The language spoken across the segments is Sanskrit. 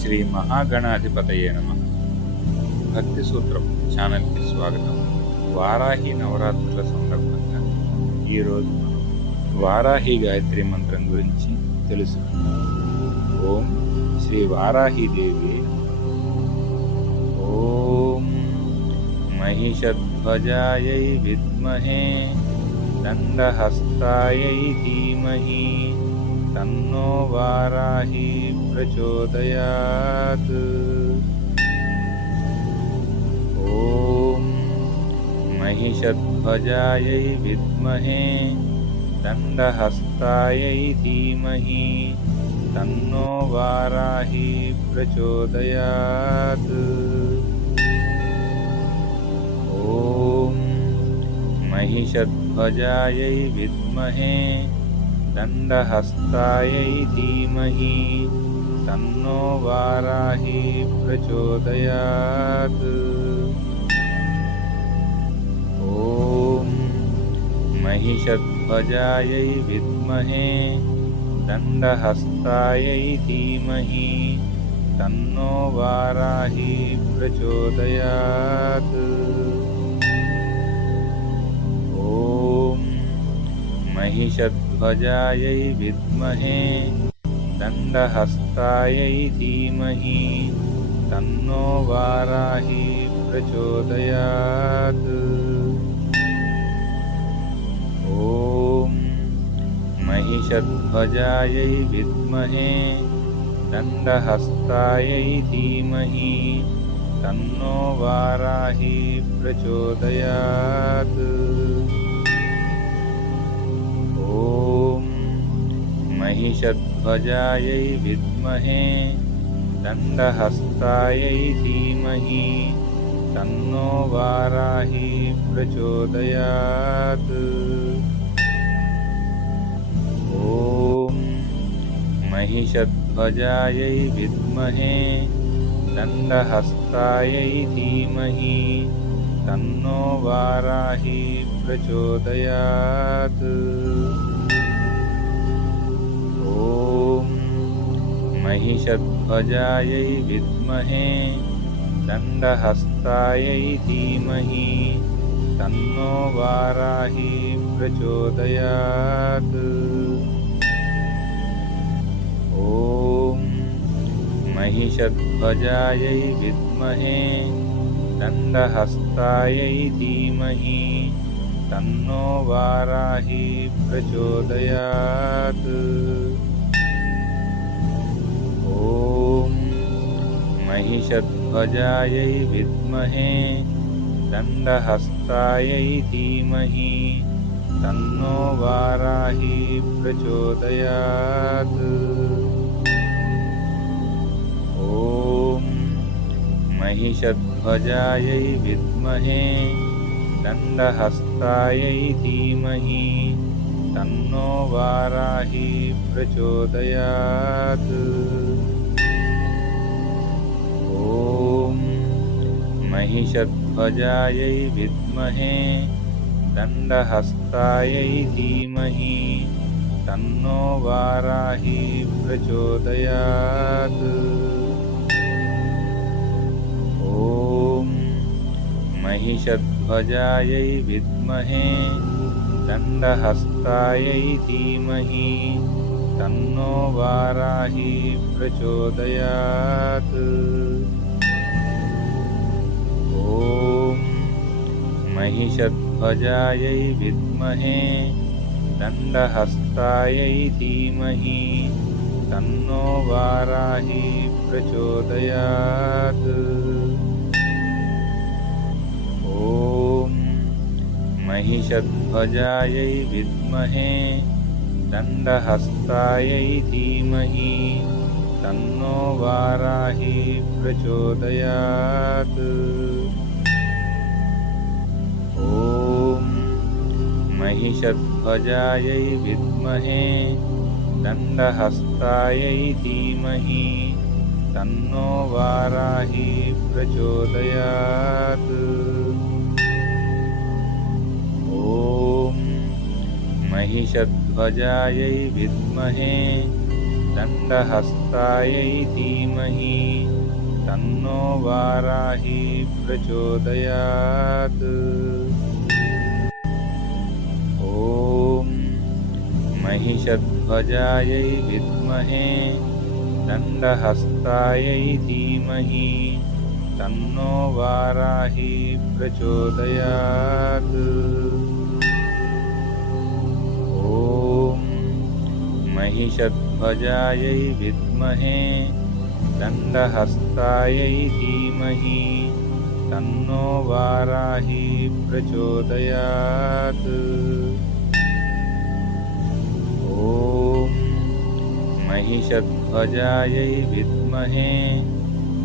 శ్రీ మహాగణాధిపతయే నమః. భక్తి సూత్రం ఛానల్కి స్వాగతం. వారాహి నవరాత్రుల సందర్భంగా ఈరోజు మనం వారాహి గాయత్రి మంత్రం గురించి తెలుసుకుందాం. ఓం శ్రీ వారాహిదేవి. ఓం మహిషధ్వజాయై విద్మహే దండహస్తాయై ధీమహి తన్నో వారాహి ప్రచోదయాత్. ఓం మహిషధ్వజాయై విద్మహే దండహస్తాయై ధీమహి తన్నో వారాహి ప్రచోదయాత్. ఓం మహిషధ్వజాయై విద్మహే దండహస్తాయై ధీమహి తన్నో వారాహి ప్రచోదయాత్. ఓం మహిషధ్వజాయై విద్మహే దండహస్తాయై ధీమహి తన్నో వారాహి ప్రచోదయాత్. ఓం మహిషధ్వజాయై విద్మహే దండహస్తాయై ధీమహి తన్నో వారాహి ప్రచోదయాత్. ఓం మహిషధ్వజాయై విద్మహే దండహస్తాయై ధీమహి తన్నో వారాహి ప్రచోదయాత్. ఓం మహిషధ్వజాయై విద్మహే దండహస్తాయై ధీమహి తన్నో వారాహి ప్రచోదయాత్. ఓం మహిషధ్వజాయై విద్మహే దండహస్తాయై ధీమహి తన్నో వారాహి ప్రచోదయాత్. ఓం మహిషధ్వజాయై విద్మహే దండహస్తాయై ధీమహి తన్నో వారాహి ప్రచోదయాత్. ఓం మహిషధ్వజాయై విద్మహే దండహస్తాయై ధీమహి తన్నో వారాహి ప్రచోదయాత్. ఓం మహిషధ్వజాయై విద్మహే దండహస్తాయై ధీమహి తన్నో వారాహి ప్రచోదయాత్. ఓం మహిషధ్వజాయై విద్మహే దండహస్తాయై ధీమహి తన్నో వారాహి ప్రచోదయాత్. ఓం మహిషధ్వజాయై విద్మహే దండహస్తాయై ధీమహి తన్నో వారాహి ప్రచోదయాత్. ఓం మహిషధ్వజాయై విద్మహే దండహస్తాయై ధీమహి తన్నో వారాహి ప్రచోదయాత్. ఓం మహిషధ్వజాయై విద్మహే దండహస్తాయై ధీమహి తన్నో వారాహి ప్రచోదయాత్. ఓం మహిషధ్వజాయై విద్మహే దండహస్తాయై ధీమహి తన్నో వారాహి ప్రచోదయాత్. ఓం మహిషధ్వజాయై విద్మహే దండహస్తాయై ధీమహి తన్నో వారాహి ప్రచోదయాత్. ఓం మహిషధ్వజాయై విద్మహే దండహస్తాయై दण्डहस्तायै धीमहि तन्नो वाराही प्रचोदयात्। ॐ महिषध्वजायै विद्महे दण्डहस्तायै धीमहि तन्नो वाराही प्रचोदयात्। ॐ महिषध्वजायै विद्महे दण्डहस्तायै धीमहि तन्नो वाराही प्रचोदयात्। ॐ महिषध्वजायै विद्महे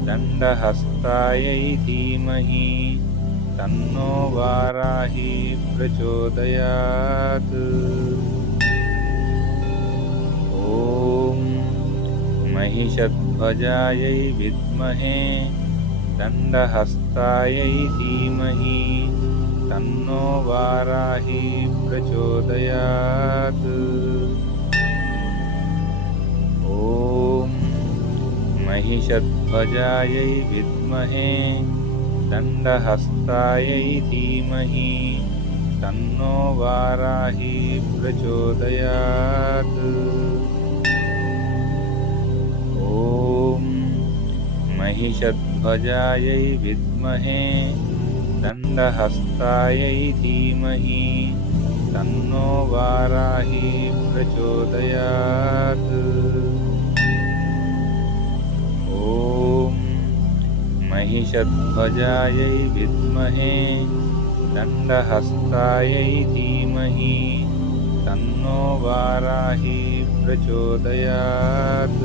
दण्डहस्तायै धीमहि तन्नो वाराही प्रचोदयात्। ॐ महिषध्वजायै विद्महे दण्डहस्तायै धीमहि तन्नो वाराही प्रचोदयात्। ॐ महिषध्वजायै विद्महे दण्डहस्तायै धीमहि तन्नो वाराही प्रचोदयात्। ॐ महिषध्वजायै विद्महे दण्डहस्तायै धीमहि तन्नो वाराही प्रचोदयात्। ॐ महिषध्वजायै विद्महे दण्डहस्तायै धीमहि तन्नो वाराही प्रचोदयात्।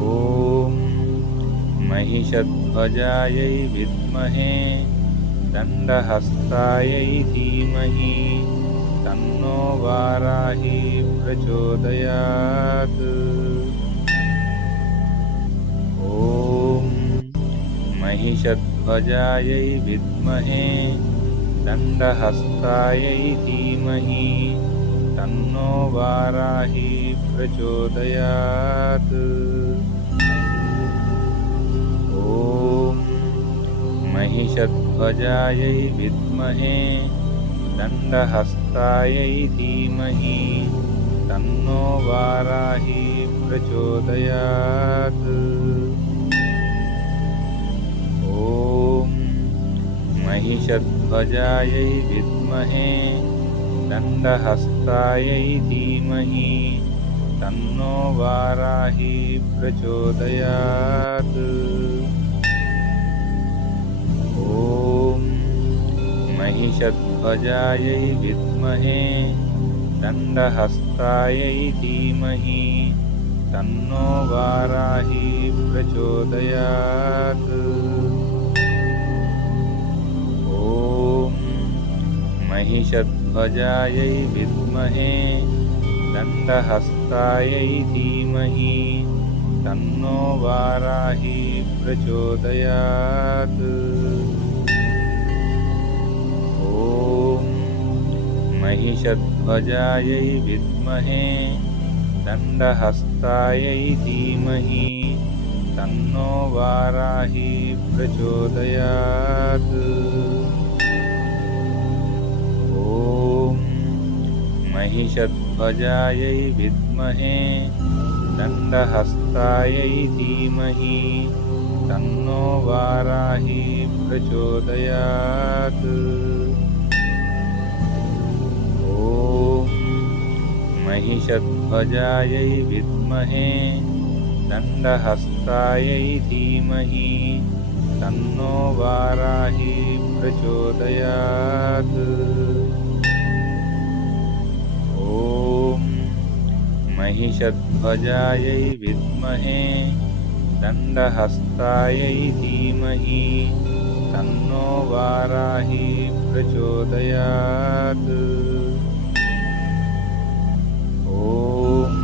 ॐ महिषध्वजायै विद्महे दण्डहस्तायै धीमहि तन्नो वाराही प्रचोदयात्। ॐ महिषध्वजायै विद्महे दण्डहस्तायै धीमहि तन्नो वाराही प्रचोदयात्। ॐ महिषध्वजायै विद्महे दण्डहस्तायै धीमहि तन्नो वाराही प्रचोदयात्। ॐ महिषध्वजायै विद्महे दण्डहस्तायै धीमहि तन्नो वाराही प्रचोदयात्। ॐ महिषध्वजायै विद्महे दण्डहस्तायै धीमहि तन्नो वाराही प्रचोदयात्। ॐ महिषध्वजायै विद्महे दण्डहस्तायै धीमहि तन्नो वाराही प्रचोदयात्। ॐ महिषध्वजायै विद्महे दण्डहस्तायै धीमहि तन्नो वाराही प्रचोदयात्। ॐ महिषध्वजायै विद्महे दण्डहस्तायै धीमहि तन्नो वाराही प्रचोदयात्। ॐ महिषध्वजायै विद्महे दण्डहस्तायै धीमहि तन्नो वाराही प्रचोदयात्। ॐ महिषध्वजायै विद्महे दण्डहस्तायै धीमहि तन्नो वाराही प्रचोदयात्। ॐ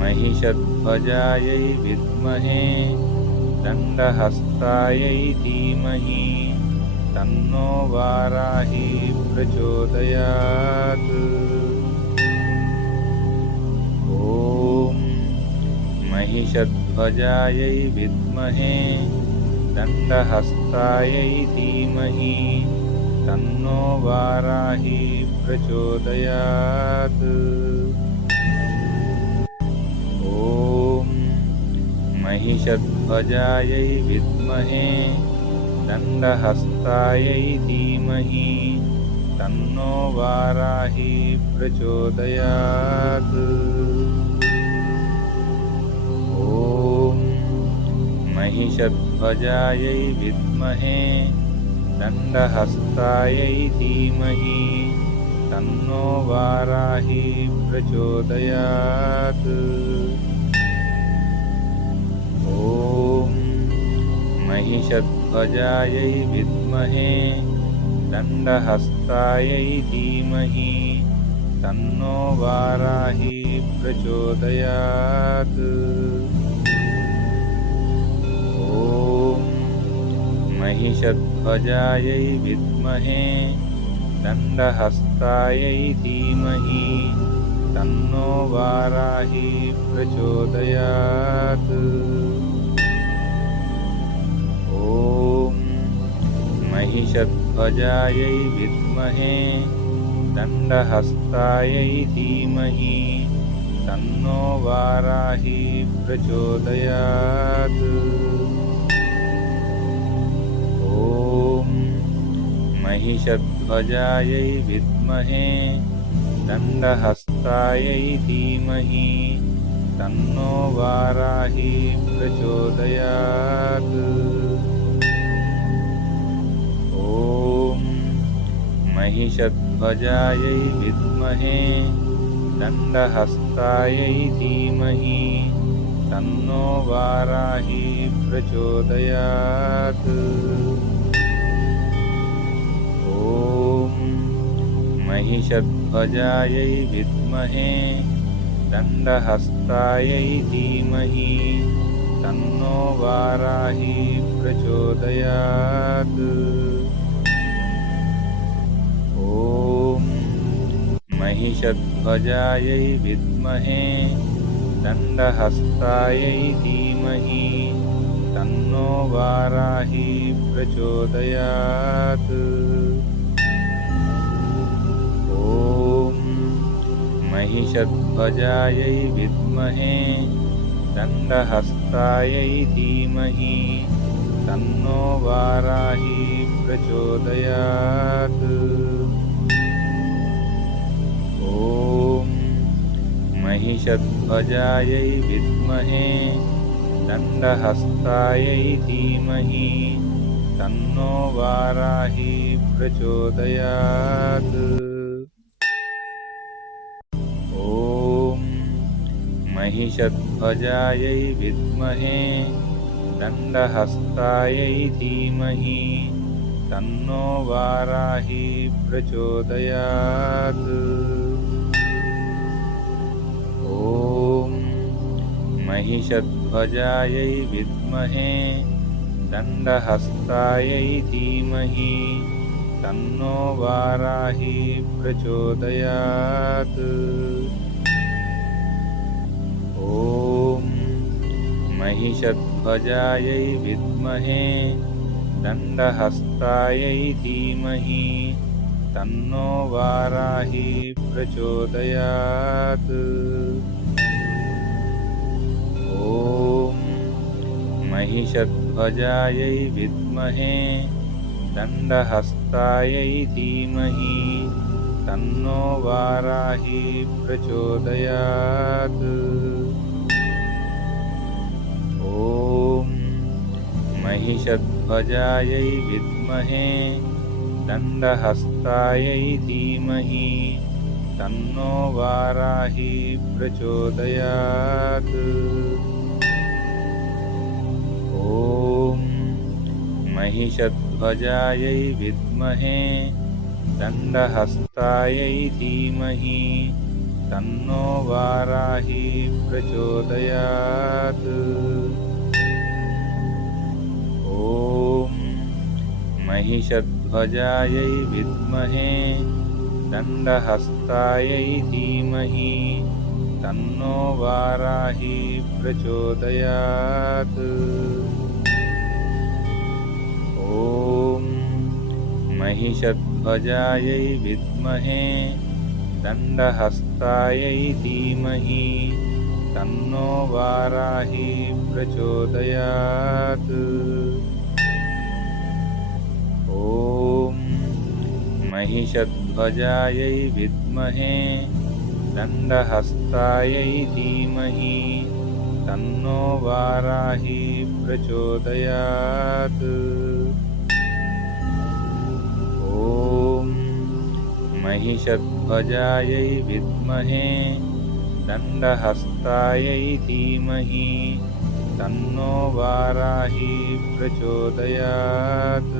महिषध्वजायै विद्महे दण्डहस्तायै धीमहि तन्नो वाराही प्रचोदयात्। ॐ महिषध्वजायै विद्महे दण्डहस्तायै धीमहि तन्नो वाराही प्रचोदयात्। ॐ महिषध्वजायै विद्महे दण्डहस्तायै धीमहि तन्नो वाराही प्रचोदयात्। ॐ महिषध्वजायै विद्महे दण्डहस्तायै धीमहि तन्नो वाराही प्रचोदयात्। ॐ महिषध्वजायै विद्महे दण्डहस्तायै धीमहि तन्नो वाराही प्रचोदयात्। ॐ महिषध्वजायै विद्महे दण्डहस्तायै धीमहि तन्नो वाराही प्रचोदयात्। ॐ महिषध्वजायै विद्महे दण्डहस्तायै धीमहि तन्नो वाराही प्रचोदयात्। ॐ महिषध्वजायै विद्महे दण्डहस्तायै धीमहि तन्नो वाराही प्रचोदयात्। ॐ महिषध्वजायै विद्महे दण्डहस्तायै धीमहि तन्नो वाराही प्रचोदयात्। ॐ महिषध्वजायै विद्महे दण्डहस्तायै धीमहि तन्नो वाराही प्रचोदयात्। ॐ महिषध्वजायै विद्महे दण्डहस्तायै धीमहि तन्नो वाराही प्रचोदयात्। ॐ महिषध्वजायै विद्महे दण्डहस्तायै धीमहि तन्नो वाराही प्रचोदयात्। ॐ महिषध्वजायै विद्महे दण्डहस्तायै धीमहि तन्नो वाराही प्रचोदयात्। ॐ महिषध्वजायै विद्महे दण्डहस्तायै धीमहि तन्नो वाराही प्रचोदयात्। ॐ महिषध्वजायै विद्महे दण्डहस्तायै धीमहि तन्नो वाराही प्रचोदयात्। ॐ महिषध्वजायै विद्महे दण्डहस्तायै धीमहि तन्नो वाराही प्रचोदयात्। ॐ महिषध्वजायै विद्महे दण्डहस्तायै धीमहि तन्नो वाराही प्रचोदयात्। ॐ महिषध्वजायै विद्महे दण्डहस्तायै धीमहि तन्नो वाराही प्रचोदयात्। ॐ महिषध्वजायै विद्महे दण्डहस्तायै धीमहि तन्नो वाराही प्रचोदयात्। ॐ महिषध्वजायै विद्महे दण्डहस्तायै धीमहि तन्नो वाराही प्रचोदयात्। ॐ महिषध्वजायै विद्महे दण्डहस्तायै धीमहि तन्नो वाराही प्रचोदयात्। ॐ महिषध्वजायै विद्महे दण्डहस्तायै धीमहि तन्नो वाराही प्रचोदयात्। ॐ महिषध्वजायै विद्महे दण्डहस्तायै धीमहि तन्नो वाराही प्रचोदयात्।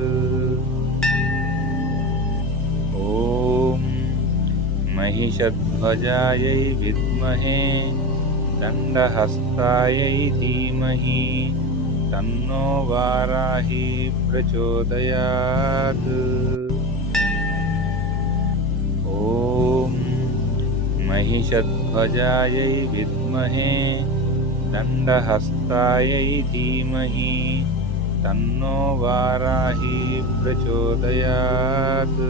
ॐ महिषध्वजायै विद्महे दण्डहस्तायै धीमहि तन्नो वाराही प्रचोदयात्। ॐ महिषध्वजायै विद्महे दण्डहस्तायै धीमहि तन्नो वाराही प्रचोदयात्।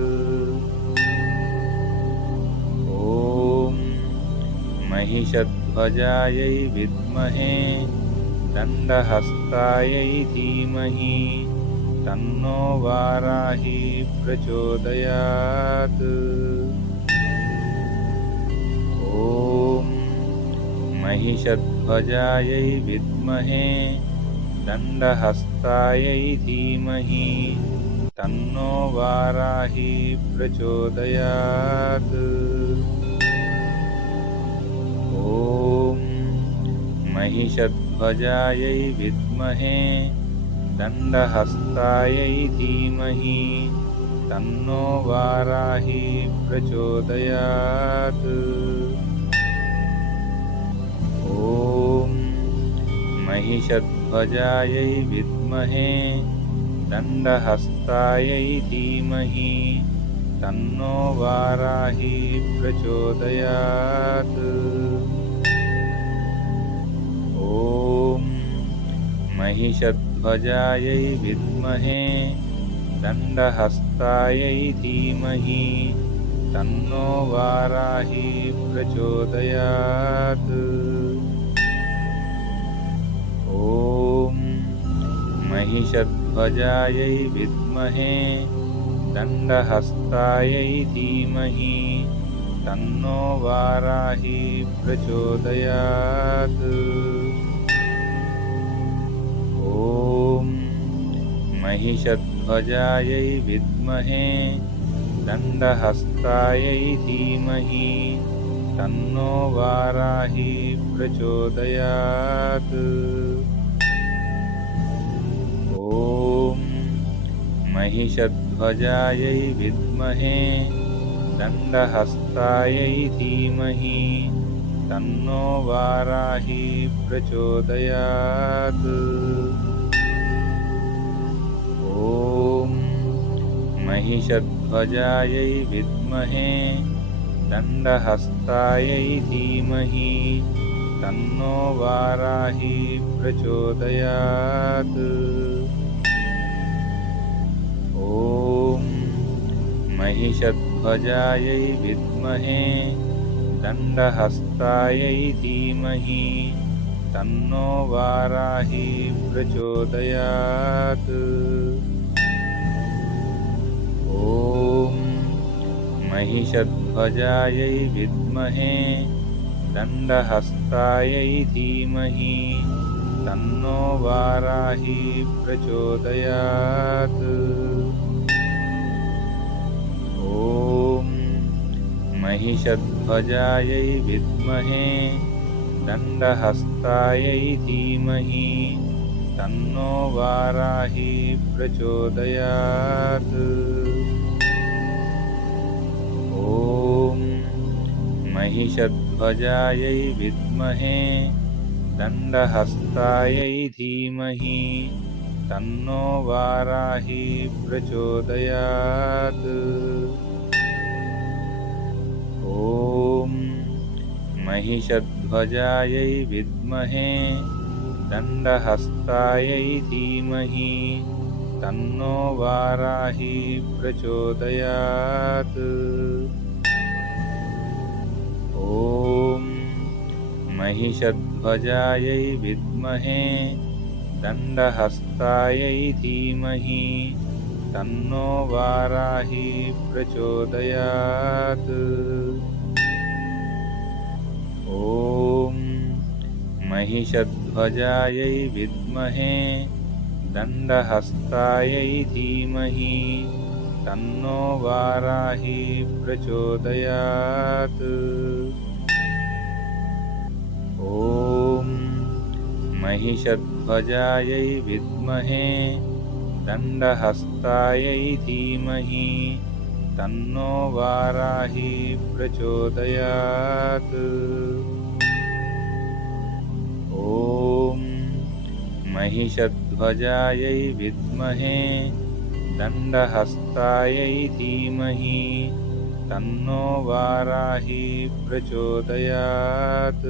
ॐ महिषध्वजायै विद्महे दण्डहस्तायै धीमहि तन्नो वाराही प्रचोदयात्। ॐ महिषध्वजायै विद्महे दण्डहस्तायै धीमहि तन्नो वाराही प्रचोदयात्। ॐ महिषध्वजायै विद्महे दण्डहस्तायै धीमहि तन्नो वाराही प्रचोदयात्। ॐ महिषध्वजायै विद्महे दण्डहस्तायै धीमहि तन्नो वाराही प्रचोदयात्। ॐ महिषध्वजायै विद्महे दण्डहस्तायै धीमहि तन्नो वाराही प्रचोदयात्। ॐ महिषध्वजायै विद्महे दण्डहस्तायै धीमहि तन्नो वाराही प्रचोदयात्। ॐ महिषध्वजायै विद्महे दण्डहस्तायै धीमहि तन्नो वाराही प्रचोदयात्। ॐ महिषध्वजायै विद्महे दण्डहस्तायै धीमहि तन्नो वाराही प्रचोदयात्। ॐ महिषध्वजायै विद्महे दण्डहस्तायै धीमहि तन्नो वाराही प्रचोदयात्। ॐ महिषध्वजायै विद्महे दण्डहस्तायै धीमहि तन्नो वाराही प्रचोदयात्। ॐ महिषध्वजायै विद्महे दण्डहस्तायै धीमहि तन्नो वाराही प्रचोदयात्। ॐ महिषध्वजायै विद्महे दण्डहस्तायै धीमहि तन्नो वाराही प्रचोदयात्। ॐ महिषध्वजायै विद्महे दण्डहस्तायै धीमहि तन्नो वाराही प्रचोदयात्। ॐ महिषध्वजायै महिषध्वजायै विद्महे दण्डहस्तायै धीमहि तन्नो वाराही प्रचोदयात्। ॐ महिषध्वजायै विद्महे दण्डहस्तायै धीमहि तन्नो वाराही प्रचोदयात्। ॐ महिषध्वजायै विद्महे दण्डहस्तायै धीमहि तन्नो वाराही प्रचोदयात्। ॐ महिषध्वजायै विद्महे दण्डहस्तायै धीमहि तन्नो वाराही प्रचोदयात्। ॐ महिषध्वजायै विद्महे दण्डहस्तायै धीमहि तन्नो वाराही प्रचोदयात्।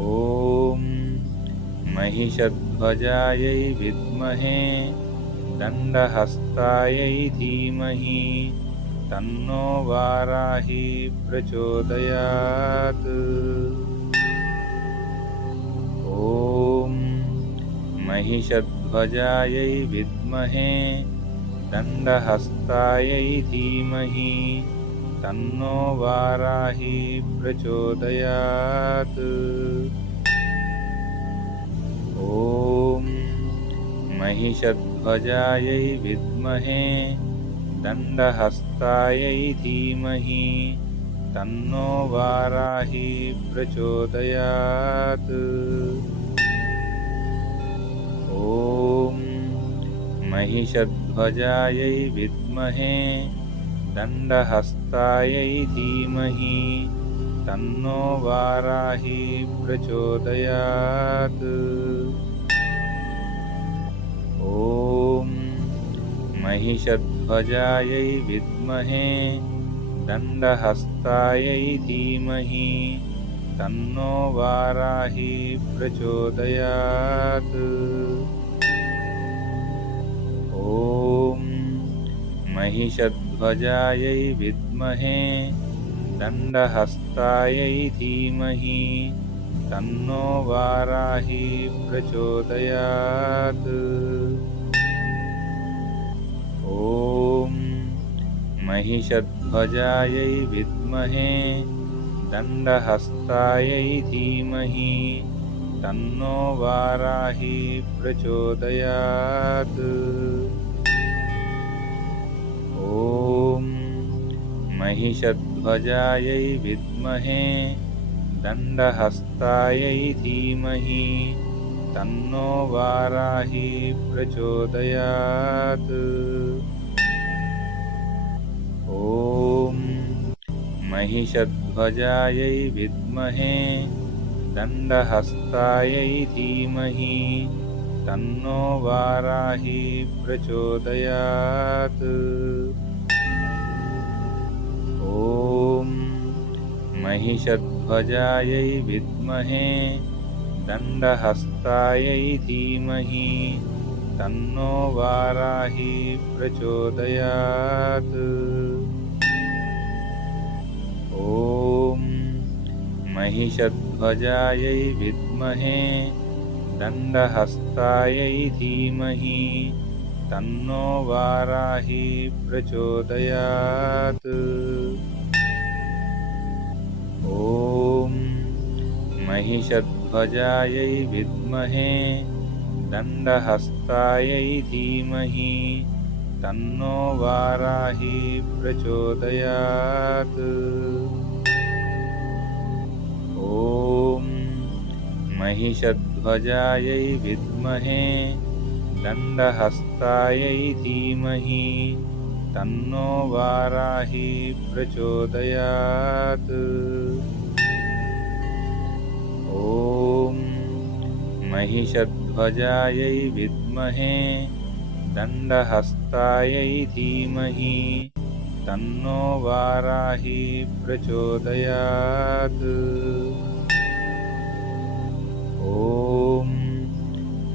ॐ महिषध्वजायै विद्महे दण्डहस्तायै धीमहि तन्नो वाराही प्रचोदयात्। ॐ महिषध्वजायै विद्महे दण्डहस्तायै धीमहि तन्नो वाराही प्रचोदयात्। ॐ महिषध्वजायै विद्महे दण्डहस्तायै धीमहि तन्नो वाराही प्रचोदयात्। ॐ महिषध्वजायै विद्महे दण्डहस्तायै धीमहि तन्नो वाराही प्रचोदयात्। ॐ महिषध्वजायै विद्महे दण्डहस्तायै धीमहि तन्नो वाराही प्रचोदयात्। ॐ महिषध्वजायै विद्महे दण्डहस्तायै धीमहि तन्नो वाराही प्रचोदयात्। ॐ महिषध्वजायै विद्महे दण्डहस्तायै धीमहि तन्नो वाराही प्रचोदयात्। ॐ महिषध्वजायै विद्महे दण्डहस्तायै धीमहि तन्नो वाराही प्रचोदयात्। ॐ महिषध्वजायै विद्महे दण्डहस्तायै धीमहि तन्नो वाराही प्रचोदयात्। ॐ महिषध्वजायै विद्महे दण्डहस्तायै धीमहि तन्नो वाराही प्रचोदयात्। ॐ महिषध्वजायै विद्महे दण्डहस्तायै धीमहि तन्नो वाराही प्रचोदयात्। ॐ महिषध्वजायै विद्महे दण्डहस्तायै धीमहि तन्नो वाराही प्रचोदयात्। ॐ महिषध्वजायै विद्महे दण्डहस्तायै धीमहि तन्नो वाराही प्रचोदयात्। ॐ महिषध्वजायै विद्महे दण्डहस्तायै धीमहि तन्नो वाराही प्रचोदयात्। ॐ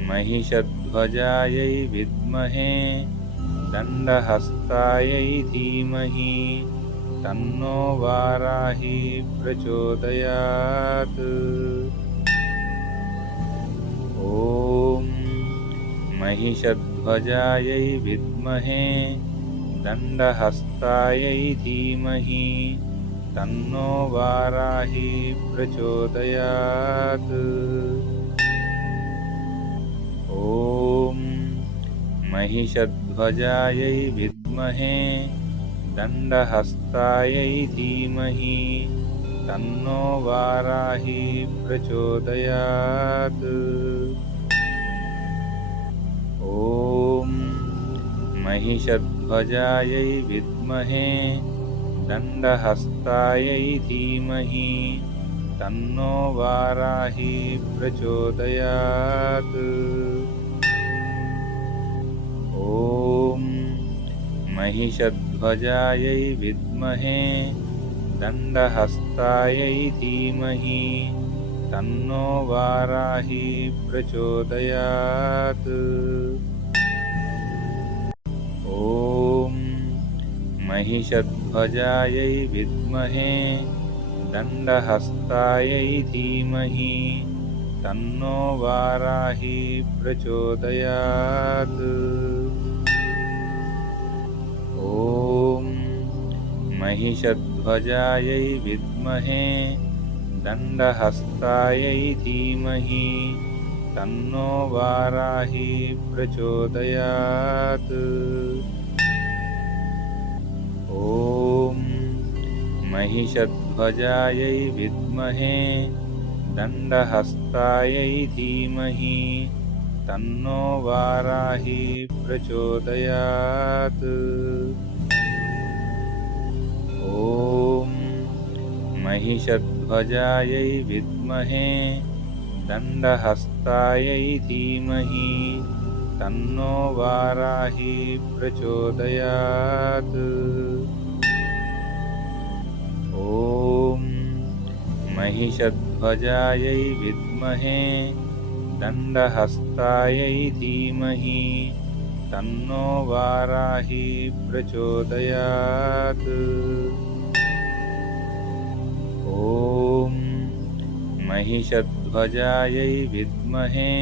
महिषध्वजायै विद्महे दण्डहस्तायै धीमहि तन्नो वाराही प्रचोदयात्। ॐ महिषध्वजायै विद्महे दण्डहस्तायै धीमहि तन्नो वाराही प्रचोदयात्। ॐ महिषध्वजायै विद्महे दण्डहस्तायै धीमहि तन्नो वाराही प्रचोदयात्। ॐ महिषध्वजायै विद्महे दण्डहस्तायै धीमहि तन्नो वाराही प्रचोदयात्। ॐ महिषध्वजायै विद्महे दण्डहस्तायै धीमहि तन्नो वाराही प्रचोदयात्। ॐ महिषध्वजायै विद्महे दण्डहस्तायै धीमहि तन्नो वाराही प्रचोदयात्। ॐ महिषध्वजायै विद्महे दण्डहस्तायै धीमहि तन्नो वाराही प्रचोदयात्। ॐ महिषध्वजायै विद्महे दण्डहस्तायै धीमहि तन्नो वाराही प्रचोदयात्। ॐ महिषध्वजायै विद्महे दण्डहस्तायै धीमहि तन्नो वाराही प्रचोदयात्। ॐ महिषध्वजायै विद्महे दण्डहस्तायै धीमहि तन्नो वाराही प्रचोदयात्। ॐ महिषध्वजायै विद्महे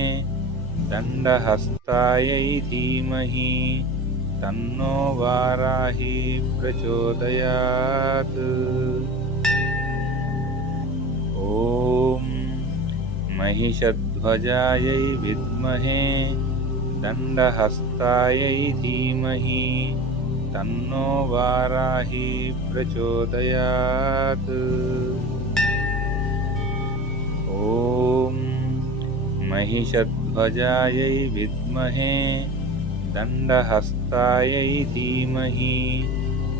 दण्डहस्तायै धीमहि तन्नो वाराही प्रचोदयात्। ॐ महिषध्वजायै विद्महे दण्डहस्तायै धीमहि तन्नो वाराही प्रचोदयात्। ॐ महिषध्वजायै विद्महे दण्डहस्तायै धीमहि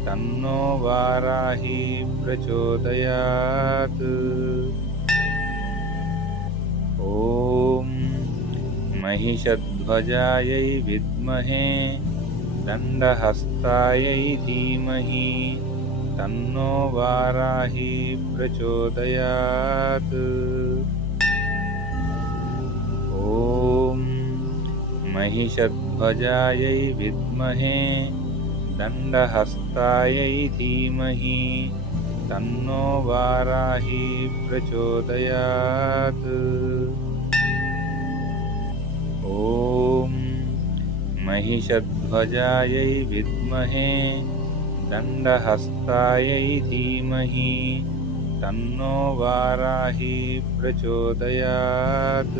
तन्नो वाराही प्रचोदयात्। ॐ महिषध्वजायै विद्महे दण्डहस्तायै धीमहि तन्नो वाराही प्रचोदयात्। ॐ महिषध्वजायै विद्महे दण्डहस्तायै धीमहि तन्नो वाराही प्रचोदयात्। ॐ महिषध्वजायै विद्महे दण्डहस्तायै धीमहि तन्नो वाराही प्रचोदयात्।